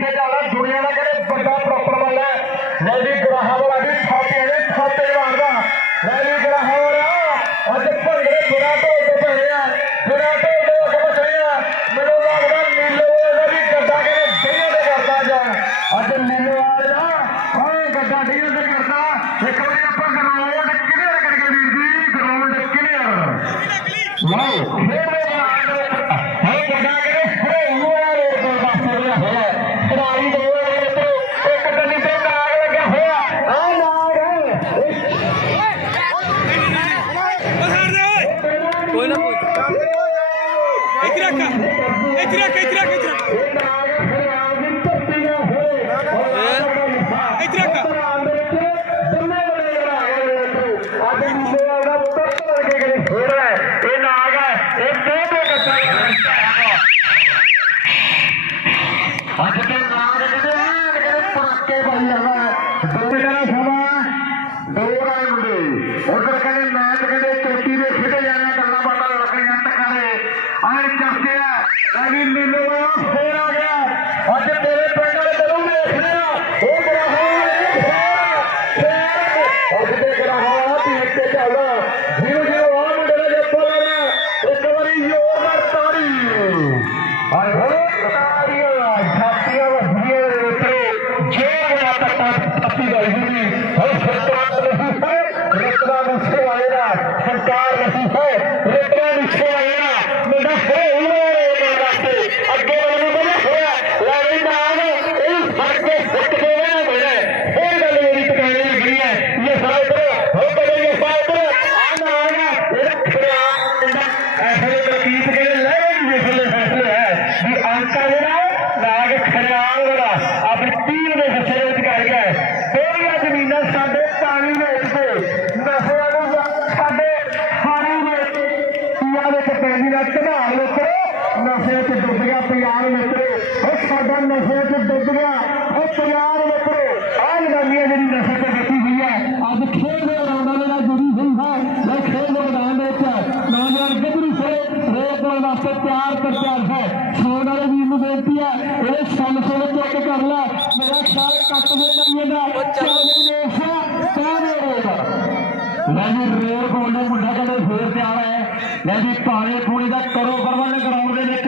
एकमेकाला जोडण्याला Gol! ਜੀ rail ਕੋਲੇ ਮੁੰਡਾ ਕਹਿੰਦੇ ਫੇਰ ਤਿਆਰ ਹੈ ਲੈ ਜੀ ਪਾਣੀ ਪੂਣੀ ਦਾ ਕਰੋ ਪ੍ਰਬੰਧ ਗਰਾਊਂਡ ਦੇ ਵਿੱਚ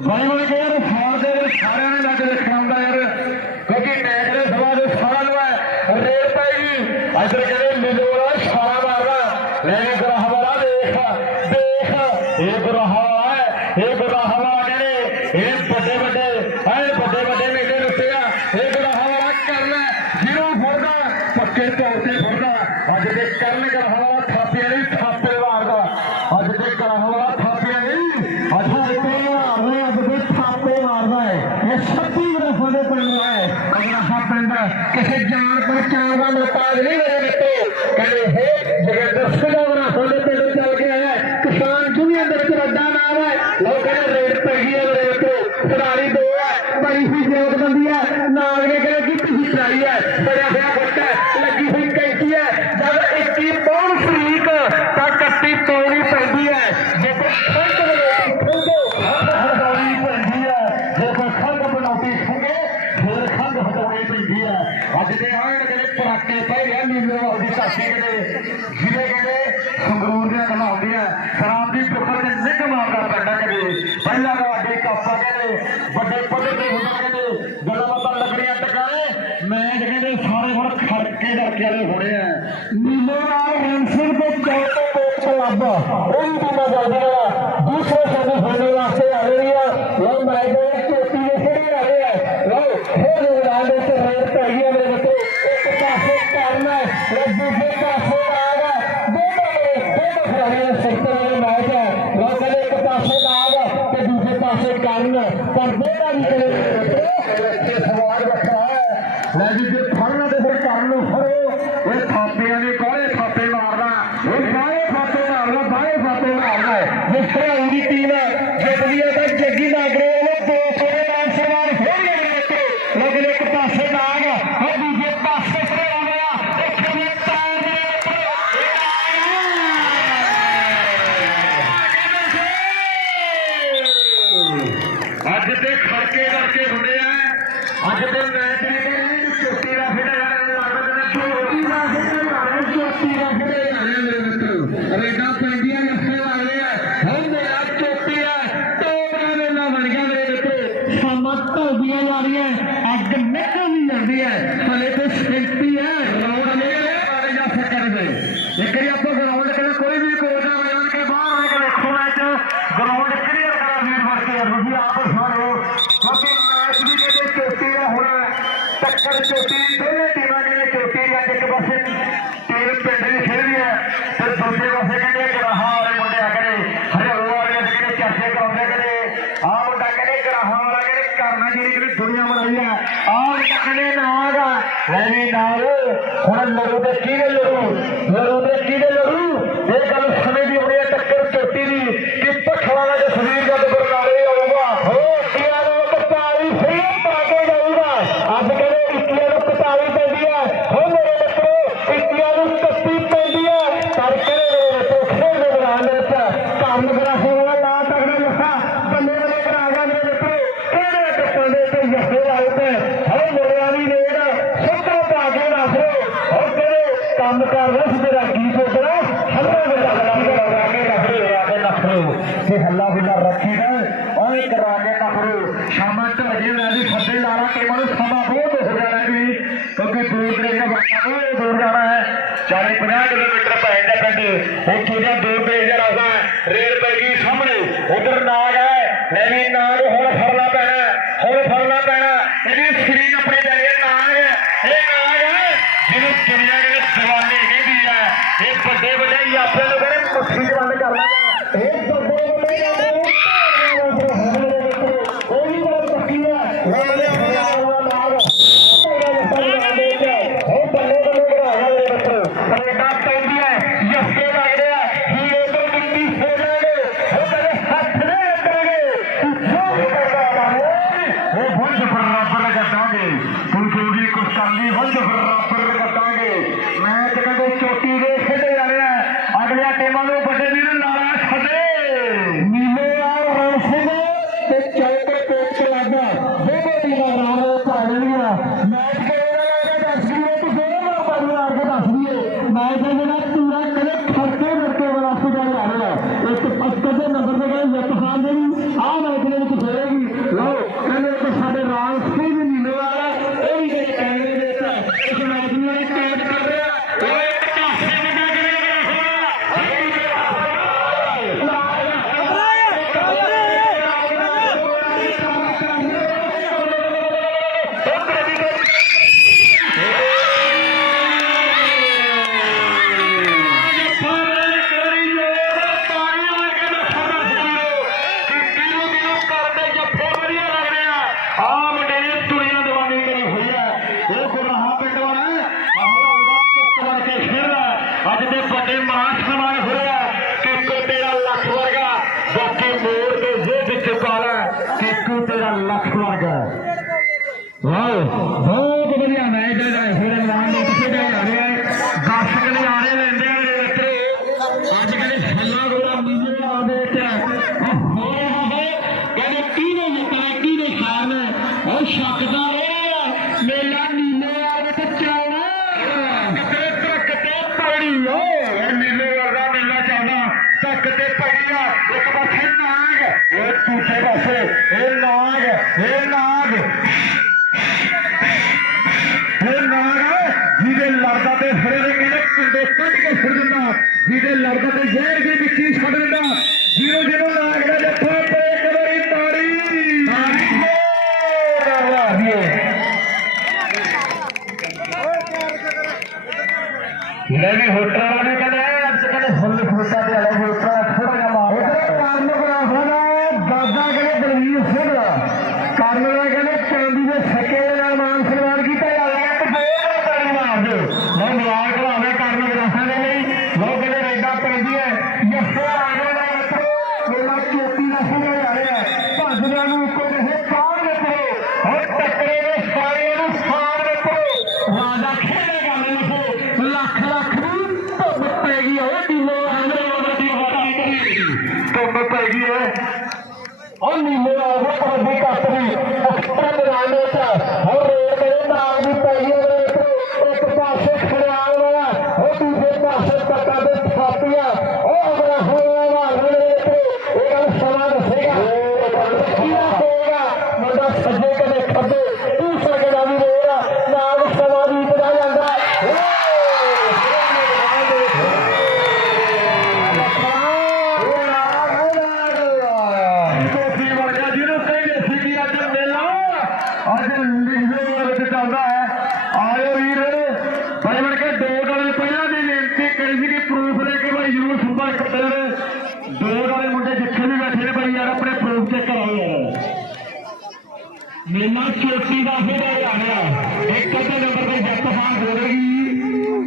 ਬਾਈ ਬਾਈ ਕੇ ਯਾਰ ਫਾਲ ਦੇ ਵਿੱਚ ਸਾਰਿਆਂ ਨੇ ਲੱਗ ਰੱਖਣਾ ਯਾਰ ਕਿਉਂਕਿ ਮੈਚ ਦੇ ਸਵਾ ਦੇ ਸਾਰਾ ਲਵਾ ਰੇਲ ਪਾਈ ਜੀ ਅਸਰ ਕਹਿੰਦੇ ਮਿਲੋਰਾ ਸਾਰਾ ਮਾਰਦਾ ਲੈ ਜੀ ਗਰਾਹਵਾਰਾ ਦੇਖ ਦੇਖ ਇਹ ਗਰਾਹਾ ಮನೆಯಲ್ಲಿ ಇದೇನು ಸಿಗ ಹೇಗಿರ ಹವಾತ್ ಕರ್ನ ಜೀರೋ ಫುರ್ದ ಪಕ್ಕೆ ತೋತಿ ಫುರ್ದ ಅಜ ದೇ ಕರ್ನ ಕರ ಹವಾ ಥಾಪಿಯ ನೀ ಥಾಪೆ ವಾರ್ದ ಅಜ ದೇ ಕರ ಹವಾ ಥಾಪಿಯ ನೀ ಅಜ ದೇ ಅರೆ ಅಜ ದೇ ಥಾಪೆ ವಾರ್ದ ये शक्ति मेरे होने पर हुआ है अगर हाँ पिंडा किसी जान पर चांगा में पागली मेरे मित्रों कहे हे जगह दर्शन ਮੈਂ ਤੇ ਕਹਿੰਦੇ ਸਾਰੇ ਹੁਣ ਖੜਕੇ ਡਰਕੇ ਵਾਲੇ ਹੋਣੇ ਆ। ਨੀਲੇ ਨਾਲ ਰੈਂਸਰ ਤੇ ਚੌਥੇ ਕੋਚ ਲੱਭ। ਉਹ ਵੀ ਬੰਦਾ ਜਲਦੀ ਵਾਲਾ ਦੂਸਰੇ ਸਾਡੇ ਹੋਣੇ ਵਾਸਤੇ ਆ ਰਹੀ ਆ। ਲੋ ਮਾਈ ਗੋਡ ਟੋਪੀ ਦੇ ਖੜੇ ਆ ਰਹੇ ਆ। ਲੋ ਹੋ ਜੋ ਰਾਂਡੇ ਤੇ ਰੇਤ ਪੈ ਗਈ ਆ ਮੇਰੇ ਬੱਚੇ। ਇੱਕ ਪਾਸੇ ਕਰਨਾ ਲੈ ਦੂਜੇ ਪਾਸੇ ਆ। ਗਿਆ ਦੋਨੋਂ ਦੋਨੋਂ ਖਰਾਣੇ ਸੈਕਟਰ ਵਾਲੇ ਮੈਚ ਆ। ਲੋ ਕਹਿੰਦੇ ਇੱਕ ਪਾਸੇ ਨਾਗ ਤੇ ਦੂਜੇ ਪਾਸੇ ਕਰਨ। ਪਰ ਦੋਨਾਂ ਦੀ ਕਰੇ ਸਵਾਲ ਲੈ ਜੀ ਜੇ ਫੜਨਾ ਤੇ ਫਿਰ ਕਰ ਲੋ ਫੜੋ ਇਹ ਥਾਪਿਆਂ ਨੇ ਕਾਹਲੇ ਥਾਪੇ ਮਾਰਨਾ ਇਹ ਬਾਹੇ ਥਾਪੇ ਮਾਰਨਾ ਬਾਹੇ ਥਾਪੇ ਮਾਰਨਾ ਜਿਸ ਤਰ੍ਹਾਂ ਉਹਦੀ ਟੀਮ ਜਿੱਤਦੀ ਹੈ ਤਾਂ ਜੱਗੀ ਨਾਗਰੇ ਨੇ 200 ਦੇ ਨਾਲ ਸਵਾਰ ਫੇਰ ਗਏ ਬੱਚੇ ਲੇਕਿਨ ਇੱਕ ਪਾਸੇ ਨਾਗ ਉਹ ਦੂਜੇ ਪਾਸੇ ਅੱਜ ਤੇ ਖੜਕੇ ਕਰਕੇ ਹੁੰਦੇ ਆ ਅੱਜ ਤੇ ਮੈਚ ਵੀ Good old ਕੰਮ ਕਰ ਰਿਹਾ ਸੀ ਤੇਰਾ ਕੀ ਸੋਚਣਾ ਹੱਲਾ ਬਿੱਲਾ ਕਰਾ ਕੇ ਨਖਰੇ, ਰਾਜੇ ਨਖਰੇ। ਤੇ ਹੱਲਾ ਬਿੱਲਾ ਰੱਖੀ ਨਾ, ਉਹ ਇੱਕ ਰਾਜੇ ਨਖਰੇ। ਸ਼ਾਮਾਂ ਤੋਂ ਅਜੇ ਮੈਂ ਵੀ ਫੱਟੇ ਲਾਣਾ ਕਿ ਮਨ ਸਮਾਂ ਬਹੁਤ ਹੋ ਜਾਣਾ ਵੀ, ਕਿਉਂਕਿ ਦੂਰ ਦੇ ਦਾ ਵਕਤ ਹੋਏ ਦੂਰ ਜਾਣਾ ਹੈ। 40 50 ਕਿਲੋਮੀਟਰ ਪੈ ਜਾਂਦਾ ਪਿੰਡ। ਉਹ ਤੁਰਿਆ ਦੂਰ ਦੇ ਜਾ ਰਹਾ ਰੇਲ ਪੈ ਗਈ ਸਾਹਮਣੇ, ਉਧਰ ਨਾਗ ਹੈ। ਮੈਂ ਵੀ ਨਾਗ, ਹੁਣ ਫੜਨਾ ਪੈਣਾ, ਹੁਣ ਫੜਨਾ ਪੈਣਾ। ਇਹਦੀ ਸਰੀਰ ਆਪਣੇ ਪੈ ਗਿਆ ਨਾਗ ਇਹ ਨਾਗ ਉਹ ਬੰਦ ਬਰਾਬਰ ਕੱਟਾਂਗੇ ਪੁਲਸੂ ਦੀ ਕੁਸ਼ਤਾਨੀ ਬੰਦ ਬਰਾਬਰ ਕੱਟਾਂਗੇ ਮੈਚ ਕਹਿੰਦੇ ਚੋਟੀ ਦੇ ਖੇਡੇ ਜਾ ਰਿਹਾ। ਅਗਲੀਆਂ ਟੀਮਾਂ ਨੂੰ ਵੱਡੇ ਵੀਰ ਨਾਰਾ ਛੱਡੇ। ਨੀਲੇ ਆ ਰਣ ਸਿੰਘ ਤੇ ਚੌਕੇ ਕੋਚ ਲੱਗਾ ਦੋਵੇਂ ਟੀਮਾਂ ਨਾਲ ਭਾੜਣਗੀਆਂ ਮੈਚ ਮੈਚ ਦੇ ਜਿਹੜਾ ਪੂਰਾ ਕਦੇ ਫਰਕੇ ਮਰਕੇ ਵਾਸਤੇ ਜਾ ਰਿਹਾ। ਇੱਕ ਅਸਤਰ ਦੇ ਨੰਬਰ ਦੇ ਗਏ ਲੁਤਫਾਨ ਦੇ ਵੀ ਆ ਮੈਚ ਦੇ ਵਿੱਚ ਖੇਡੇਗੀ। ਲੜਦਾ ਤੇ ਫੜੇ ਦੇ ਕਹਿੰਦੇ ਕੰਡੇ ਕੱਢ ਕੇ ਛੱਡ ਦਿੰਦਾ। ਜਿਹਦੇ ਲੜਦਾ ਤੇ ਜ਼ਹਿਰ ਦੇ ਵਿੱਚ ਹੀ ਛੱਡ ਦਿੰਦਾ। ਜਿਹਨੂੰ ਜਿਹਨੂੰ ਲੱਗਦਾ ਜੱਫਾ ਪਏ ਇੱਕ ਵਾਰੀ ਤਾੜੀ। ਤਾੜੀ। ਦਰਵਾਜ਼ਾ ਦੀਏ ਲੈ ਵੀ ਹੋਟਲ और मेरा वो प्रदीप अपनी अक्षर आने का 181 ਦਾ ਫੇਰਾ ਹਰਿਆਣਾ 1 ਨੰਬਰ ਤੇ ਜੱਟ ਹਾਂ ਬੋਲੇਗੀ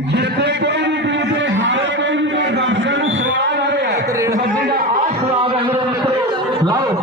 ਜਿੱਥੇ ਕੋਈ ਵੀ ਪੀਰ ਤੇ ਹਾਰੇ ਕੋਈ ਵੀ ਦਰਸ਼ਕਾਂ ਨੂੰ ਸਵਾਲ ਆ ਰਿਹਾ। ਸੱਜੇ ਦਾ ਆਹ ਸਵਾਲ ਹੈ ਮੇਰੇ ਮਿੱਤਰੋ। ਲਾਓ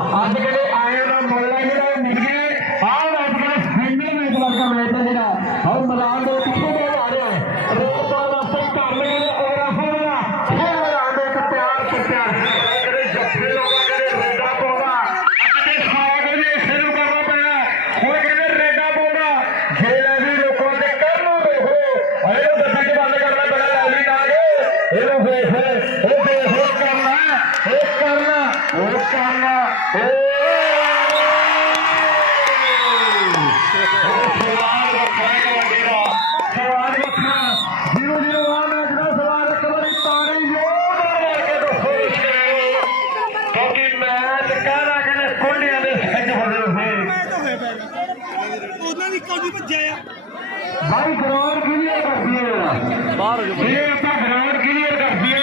ਭਾਈ ਗਰਾਊਂਡ ਕਲੀਅਰ ਕਰ ਦਿਓ ਬਾਹਰ ਹੋ ਜੇ ਆਪਾਂ ਗਰਾਊਂਡ ਕਲੀਅਰ ਕਰ ਦਿਓ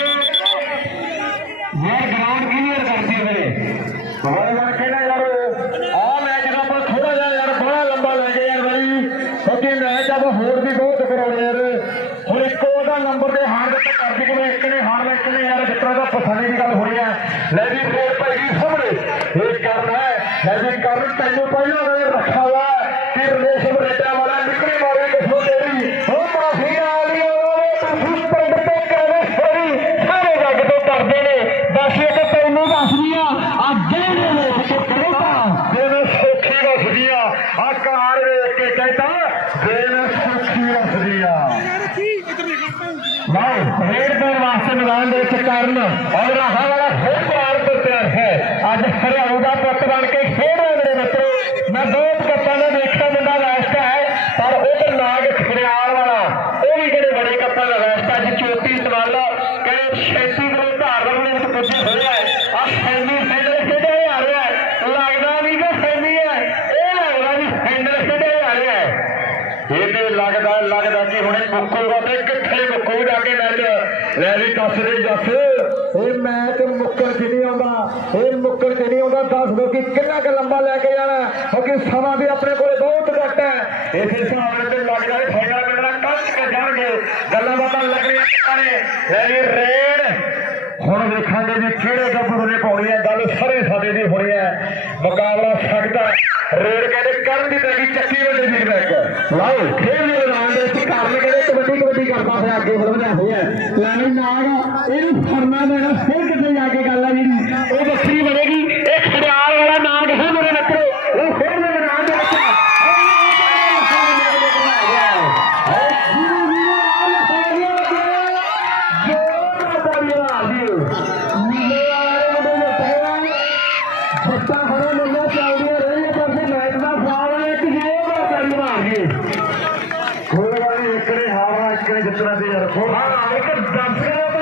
ਯਾਰ ਗਰਾਊਂਡ ਕਲੀਅਰ ਕਰ ਦਿਓ ਮੇਰੇ ਹੋਰ ਯਾਰ ਕਿਹੜਾ ਯਾਰ ਆ ਮੈਚ ਦਾ ਆਪਾਂ ਥੋੜਾ ਜਿਹਾ ਯਾਰ ਬੜਾ ਲੰਬਾ ਲੈ ਗਏ ਯਾਰ ਬਾਈ ਕਿਉਂਕਿ ਮੈਚ ਆਪਾਂ ਹੋਰ ਵੀ ਬਹੁਤ ਕਰਾਉਣੇ ਯਾਰ ਹੁਣ ਇੱਕੋ ਉਹਦਾ ਨੰਬਰ ਦੇ ਹਾਰ ਦੇ ਕਰ ਦੀ ਕੋਈ ਇੱਕ ਨੇ ਹਾਰ ਇੱਕ ਨੇ ਯਾਰ ਜਿੱਤਰਾ ਦਾ ਪਸੰਦ ਦੀ ਗੱਲ ਹੋ ਰਹੀ ਹੈ ਲੈ ਵੀ ਫੇਰ ਭਾਈ ਜੀ ਸਾਹਮਣੇ ਇਹ ਕਰਨਾ ਹੈ ਲੈ ਵੀ ਕਰਨ ਤੈਨੂੰ ਪਹਿਲਾਂ ਉਹਨੇ ਰੱਖਾ ਵਾ ਕਿ ਰਿਲੇਸ਼ਨ ਰੇਟਾ ਵਾਲਾ ਨਿਕਲੇ ਮਾਰੇ ਕਿਸੋ ਤੇਰੀ। ਉਹ ਮਾਫੀ ਨਾਲ ਹੀ ਉਹਨੇ ਤੁਸੀਂ ਪਿੰਡ ਤੇ ਕਰੇ ਸੋਰੀ ਸਾਰੇ ਜੱਗ ਤੋਂ ਡਰਦੇ ਨੇ। ਬਸ ਇੱਕ ਤੈਨੂੰ ਦੱਸਦੀ ਆ ਆ ਜਿਹੜੇ ਵੇਖ ਕੇ ਕਹਿੰਦਾ ਜਿਵੇਂ ਸੋਖੀ ਵਸਦੀ ਆ ਆ ਕਾਰ ਵੇਖ ਕੇ ਕਹਿੰਦਾ, ਜਿਵੇਂ ਸੋਖੀ ਵਸਦੀ ਆ। ਯਾਰ ਰੇਡ ਦੇਣ ਵਾਸਤੇ ਮੈਦਾਨ ਦੇ ਵਿੱਚ ਕਰਨ। ਔਰ ਰਾਹਾ ਵਾਲਾ ਫੇਰ ਤਿਆਰ ਤੋਂ ਤਿਆਰ ਹੈ। ਅੱਜ ਹਰਿਆਣਾ ਦਾ ਪੁੱਤ ਬਣ ਕੇ ਖੇਡ ਰਿਹਾ ਮੇਰੇ ਮਿੱਤਰੋ ਮੈਂ ਬਹੁਤ ਕੱਪਾਂ ਦਾ ਦੇਖਿਆ ਮੁੰਡਾ ਵੈਸਟ ਹੈ ਪਰ ਉਹ ਤੇ ਨਾਗ ਖੜਿਆਲ ਵਾਲਾ ਉਹ ਵੀ ਕਿਹੜੇ ਬੜੇ ਕੱਪਾਂ ਦਾ ਵੈਸਟ ਹੈ ਅੱਜ ਚੋਟੀ ਸਵਾਲ ਕਹਿੰਦੇ 36 ਕਿਲੋ ਧਾਰ ਦੇ ਵਿੱਚ ਪੁੱਜੇ ਹੋਇਆ ਹੈ ਆ ਸੈਮੀ ਫਾਈਨਲ ਖੇਡੇ ਆ ਰਿਹਾ ਹੈ ਲੱਗਦਾ ਨਹੀਂ ਕਿ ਸੈਮੀ ਹੈ ਇਹ ਲੱਗਦਾ ਵੀ ਫਾਈਨਲ ਖੇਡੇ ਆ ਰਿਹਾ ਹੈ ਇਹਦੇ ਲੱਗਦਾ ਲੱਗਦਾ ਕਿ ਹੁਣੇ ਮੁੱਕੂਗਾ ਤੇ ਕਿੱਥੇ ਮੁੱਕੂ ਜਾ ਕੇ ਮੈਚ ਲੈ ਵੀ ਦੱਸ ਦੇ ਜੱਸ ਇਹ ਮੈਚ ਮੁੱਕਰ ਚ ਨਹੀਂ ਆਉਂਦਾ। ਇਹ ਮੁੱਕਰ ਚ ਨਹੀਂ ਆਉਂਦਾ। ਦੱਸ ਦੋ ਕਿ ਕਿੰਨਾ ਕੁ ਲੰਬਾ ਲੈ ਕੇ ਜਾਣਾ ਕਿਉਂਕਿ ਸਮਾਂ ਵੀ ਆਪਣੇ ਕੋਲੇ ਬਹੁਤ ਘੱਟ ਹੈ। ਇਸ ਹਿਸਾਬ ਨਾਲ ਤੇ ਲੱਗਦਾ ਹੈ ਫਾਈਨਲ ਮਿਲਣਾ ਕੱਚ ਕੇ ਜਾਣਗੇ। ਗੱਲਾਂ ਬਾਤਾਂ ਲੱਗਣੀਆਂ ਕਰੇ ਲੈ ਵੀ ਰੇਡ। ਹੁਣ ਵੇਖਾਂਗੇ ਵੀ ਕਿਹੜੇ ਗੱਭਰੂ ਨੇ ਪਾਉਣੀ ਹੈ। ਗੱਲ ਸਾਰੇ ਸਾਡੇ ਦੀ ਹੋਣੀ ਹੈ। ਮੁਕਾਬਲਾ ਸਕਦਾ ਰੇਡ ਕਹਿੰਦੇ ਕਰਨ ਦੀ ਲੱਗੀ ਚੱਕੀ ਵੱਡੇ ਦੀ ਬੈਕ ਲਾਓ, ਖੇਡ ਦੇ ਮੈਦਾਨ ਦੇ ਵਿੱਚ ਕਰਨ ਕਹਿੰਦੇ ਕਬੱਡੀ ਕਬੱਡੀ ਕਰਦਾ ਹੋਇਆ ਅੱਗੇ ਵਧਦਾ ਹੋਇਆ ਲੈਣੀ ਨਾਗ, ਇਹਨੂੰ ਫੜਨਾ ਦੇਣਾ ਕੋਈ ਗੱਲ ਨਹੀਂ ਇੱਕ ਨੇ ਹਾਰਨਾ ਇੱਕ